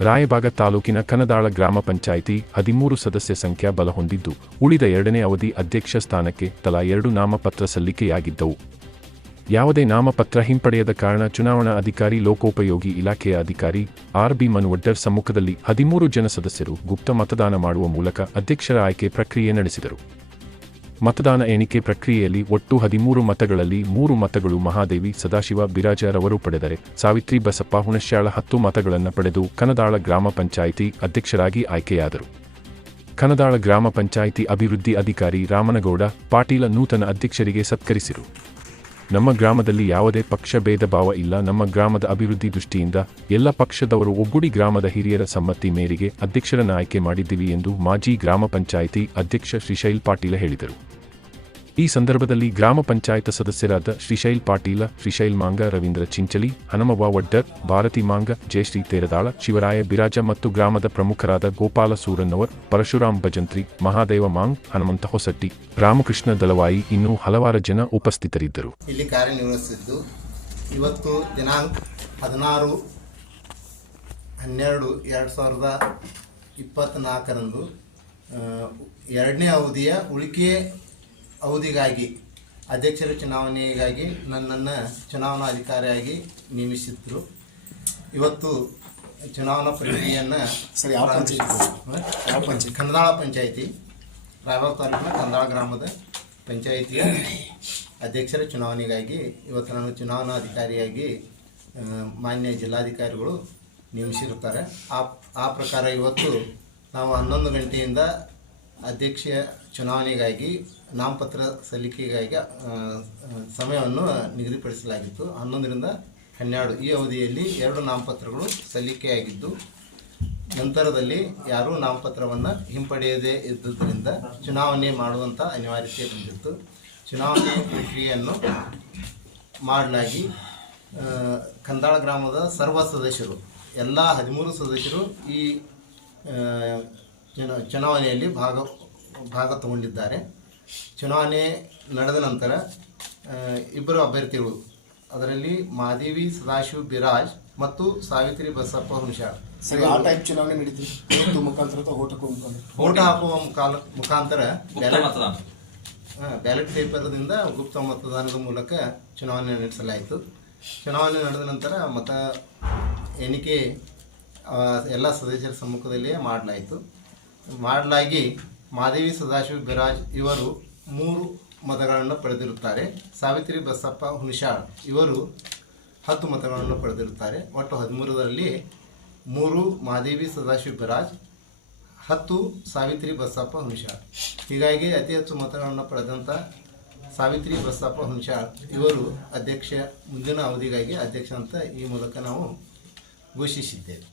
ರಾಯಬಾಗ ತಾಲೂಕಿನ ಕನದಾಳ ಗ್ರಾಮ ಪಂಚಾಯಿತಿ ಹದಿಮೂರು ಸದಸ್ಯ ಸಂಖ್ಯಾ ಬಲ ಹೊಂದಿದ್ದು, ಉಳಿದ ಎರಡನೇ ಅವಧಿ ಅಧ್ಯಕ್ಷ ಸ್ಥಾನಕ್ಕೆ ತಲಾ ಎರಡು ನಾಮಪತ್ರ ಸಲ್ಲಿಕೆಯಾಗಿದ್ದವು. ಯಾವುದೇ ನಾಮಪತ್ರ ಹಿಂಪಡೆಯದ ಕಾರಣ ಚುನಾವಣಾ ಅಧಿಕಾರಿ, ಲೋಕೋಪಯೋಗಿ ಇಲಾಖೆಯ ಅಧಿಕಾರಿ ಆರ್ ಬಿ ಮನ್ವಡ್ಡರ್ ಸಮ್ಮುಖದಲ್ಲಿ ಹದಿಮೂರು ಜನ ಸದಸ್ಯರು ಗುಪ್ತ ಮತದಾನ ಮಾಡುವ ಮೂಲಕ ಅಧ್ಯಕ್ಷರ ಆಯ್ಕೆ ಪ್ರಕ್ರಿಯೆ ನಡೆಸಿದರು. ಮತದಾನ ಎಣಿಕೆ ಪ್ರಕ್ರಿಯೆಯಲ್ಲಿ ಒಟ್ಟು ಹದಿಮೂರು ಮತಗಳಲ್ಲಿ ಮೂರು ಮತಗಳು ಮಹಾದೇವಿ, ಸದಾಶಿವ, ಬಿರಾಜರವರು ಪಡೆದರೆ. ಸಾವಿತ್ರಿ ಬಸಪ್ಪ ಹುಣಶ್ಯಾಳ ಹತ್ತು ಮತಗಳನ್ನು ಪಡೆದು ಕನದಾಳ ಗ್ರಾಮ ಪಂಚಾಯಿತಿ ಅಧ್ಯಕ್ಷರಾಗಿ ಆಯ್ಕೆಯಾದರು. ಕನದಾಳ ಗ್ರಾಮ ಪಂಚಾಯಿತಿ ಅಭಿವೃದ್ಧಿ ಅಧಿಕಾರಿ ರಾಮನಗೌಡ, ಪಾಟೀಲ ನೂತನ ಅಧ್ಯಕ್ಷರಿಗೆ ಸತ್ಕರಿಸಿರು. ನಮ್ಮ ಗ್ರಾಮದಲ್ಲಿ ಯಾವುದೇ ಪಕ್ಷ ಭೇದ ಭಾವ ಇಲ್ಲ. ನಮ್ಮ ಗ್ರಾಮದ ಅಭಿವೃದ್ಧಿ ದೃಷ್ಟಿಯಿಂದ ಎಲ್ಲ ಪಕ್ಷದವರು ಒಗ್ಗೂಡಿ ಗ್ರಾಮದ ಹಿರಿಯರ ಸಮ್ಮತಿ ಮೇರೆಗೆ ಅಧ್ಯಕ್ಷರನ್ನು ಆಯ್ಕೆ ಮಾಡಿದ್ದೀವಿ ಎಂದು ಮಾಜಿ ಗ್ರಾಮ ಪಂಚಾಯಿತಿ ಅಧ್ಯಕ್ಷ ಶ್ರೀಶೈಲ್ ಪಾಟೀಲ ಹೇಳಿದರು. ಈ ಸಂದರ್ಭದಲ್ಲಿ ಗ್ರಾಮ ಪಂಚಾಯತ್ ಸದಸ್ಯರಾದ ಶ್ರೀಶೈಲ್ ಪಾಟೀಲ, ಶ್ರೀಶೈಲ್ ಮಾಂಗ, ರವೀಂದ್ರ ಚಿಂಚಲಿ, ಹನುಮವ್ವ ವಡ್ಡರ್, ಭಾರತಿ ಮಾಂಗ, ಜಯಶ್ರೀ ತೇರದಾಳ, ಶಿವರಾಯ ಬಿರಾಜ ಮತ್ತು ಗ್ರಾಮದ ಪ್ರಮುಖರಾದ ಗೋಪಾಲ ಸೂರನ್ನವರ್, ಪರಶುರಾಮ್ ಭಜಂತ್ರಿ, ಮಹಾದೇವ ಮಾಂಗ್, ಹನುಮಂತ ಹೊಸಟ್ಟಿ, ರಾಮಕೃಷ್ಣ ದಲವಾಯಿ ಇನ್ನೂ ಹಲವಾರು ಜನ ಉಪಸ್ಥಿತರಿದ್ದರು. ಇಲ್ಲಿ ಕಾರ್ಯನಿರ್ವಹಿಸಿದ್ದು ಇವತ್ತು ದಿನಾಂಕ ಹದಿನಾರು ಹನ್ನೆರಡು ಎರಡು ಸಾವಿರದ ಎರಡನೇ ಅವಧಿಯ ಉಳಿಕೆ ಅವಧಿಗಾಗಿ ಅಧ್ಯಕ್ಷರ ಚುನಾವಣೆಗಾಗಿ ನನ್ನನ್ನು ಚುನಾವಣಾ ಅಧಿಕಾರಿಯಾಗಿ ನೇಮಿಸಿದ್ರು. ಇವತ್ತು ಚುನಾವಣಾ ಪ್ರಕ್ರಿಯೆಯನ್ನು ಸರಿ ಯಾವ ಪಂಚಾಯತಿ? ಯಾವ ಪಂಚಾಯ್ತಿ? ಕಂದಾಳ ಪಂಚಾಯಿತಿ. ರಾಯಬಾಗ ತಾಲೂಕಿನ ಕಂದಾಳ ಗ್ರಾಮದ ಪಂಚಾಯತಿಯ ಅಧ್ಯಕ್ಷರ ಚುನಾವಣೆಗಾಗಿ ಇವತ್ತು ನಾನು ಚುನಾವಣಾ ಅಧಿಕಾರಿಯಾಗಿ ಆ, ಮಾನ್ಯ ಜಿಲ್ಲಾಧಿಕಾರಿಗಳು ನೇಮಿಸಿರುತ್ತಾರೆ. ಆ ಆ ಪ್ರಕಾರ ಇವತ್ತು ನಾವು ಹನ್ನೊಂದು ಗಂಟೆಯಿಂದ ಅಧ್ಯಕ್ಷ ಚುನಾವಣೆಗಾಗಿ, ನಾಮಪತ್ರ ಸಲ್ಲಿಕೆಗಾಗಿ ಸಮಯವನ್ನು ನಿಗದಿಪಡಿಸಲಾಗಿತ್ತು. ಹನ್ನೊಂದರಿಂದ ಹನ್ನೆರಡು ಈ ಅವಧಿಯಲ್ಲಿ ಎರಡು ನಾಮಪತ್ರಗಳು ಸಲ್ಲಿಕೆಯಾಗಿದ್ದು, ನಂತರದಲ್ಲಿ ಯಾರೂ ನಾಮಪತ್ರವನ್ನು ಹಿಂಪಡೆಯದೇ ಇದ್ದುದರಿಂದ ಚುನಾವಣೆ ಮಾಡುವಂಥ ಅನಿವಾರ್ಯತೆ ಬಂದಿತ್ತು. ಚುನಾವಣೆ ಪ್ರಕ್ರಿಯೆಯನ್ನು ಮಾಡಲಾಗಿ ಕಂದಾಳ ಗ್ರಾಮದ ಸರ್ವ ಸದಸ್ಯರು, ಎಲ್ಲ ಹದಿಮೂರು ಸದಸ್ಯರು ಈ ಚುನಾವಣೆಯಲ್ಲಿ ಭಾಗ ಭಾಗ ತಗೊಂಡಿದ್ದಾರೆ. ಚುನಾವಣೆ ನಡೆದ ನಂತರ ಇಬ್ಬರು ಅಭ್ಯರ್ಥಿಗಳು ಅದರಲ್ಲಿ ಮಾದೇವಿ ಸದಾಶಿವ ಬಿರಾಜ್ ಮತ್ತು ಸಾವಿತ್ರಿ ಬಸಪ್ಪ ಹುಣಸಾಳ್ ಸರ್ ಯಾವ ಟೈಪ್ ಚುನಾವಣೆ ನಡೀತು ಓಟು ಮುಖಾಂತರ ಅಥವಾ ಓಟಕ್ಕೂ ಮುಖಾಂತರ ಓಟ ಹಾಕುವ ಮುಖಾಲ ಮುಖಾಂತರ ಬ್ಯಾಲೆಟ್ ಬ್ಯಾಲೆಟ್ ಪೇಪರ್ದಿಂದ ಗುಪ್ತ ಮತದಾನದ ಮೂಲಕ ಚುನಾವಣೆ ನಡೆಸಲಾಯಿತು. ಚುನಾವಣೆ ನಡೆದ ನಂತರ ಮತ ಎಣಿಕೆ ಎಲ್ಲ ಸದಸ್ಯರ ಸಮ್ಮುಖದಲ್ಲಿಯೇ ಮಾಡಲಾಯಿತು. ಮಾಡಲಾಗಿ ಮಾದೇವಿ ಸದಾಶಿವ ಬಿರಾಜ್ ಇವರು ಮೂರು ಮತಗಳನ್ನು ಪಡೆದಿರುತ್ತಾರೆ. ಸಾವಿತ್ರಿ ಬಸಪ್ಪ ಹುಣಸಾಳ್ ಇವರು ಹತ್ತು ಮತಗಳನ್ನು ಪಡೆದಿರುತ್ತಾರೆ. ಒಟ್ಟು ಹದಿಮೂರರಲ್ಲಿ ಮೂರು ಮಾದೇವಿ ಸದಾಶಿವ ಬಿರಾಜ್, ಹತ್ತು ಸಾವಿತ್ರಿ ಬಸಪ್ಪ ಹುಣಸಾಳ್. ಹೀಗಾಗಿ ಅತಿ ಹೆಚ್ಚು ಮತಗಳನ್ನು ಪಡೆದಂಥ ಸಾವಿತ್ರಿ ಬಸಪ್ಪ ಹುಣಸಾಳ್ ಇವರು ಅಧ್ಯಕ್ಷ, ಮುಂದಿನ ಅವಧಿಗಾಗಿ ಅಧ್ಯಕ್ಷ ಅಂತ ಈ ಮೂಲಕ ನಾವು ಘೋಷಿಸಿದ್ದೇವೆ.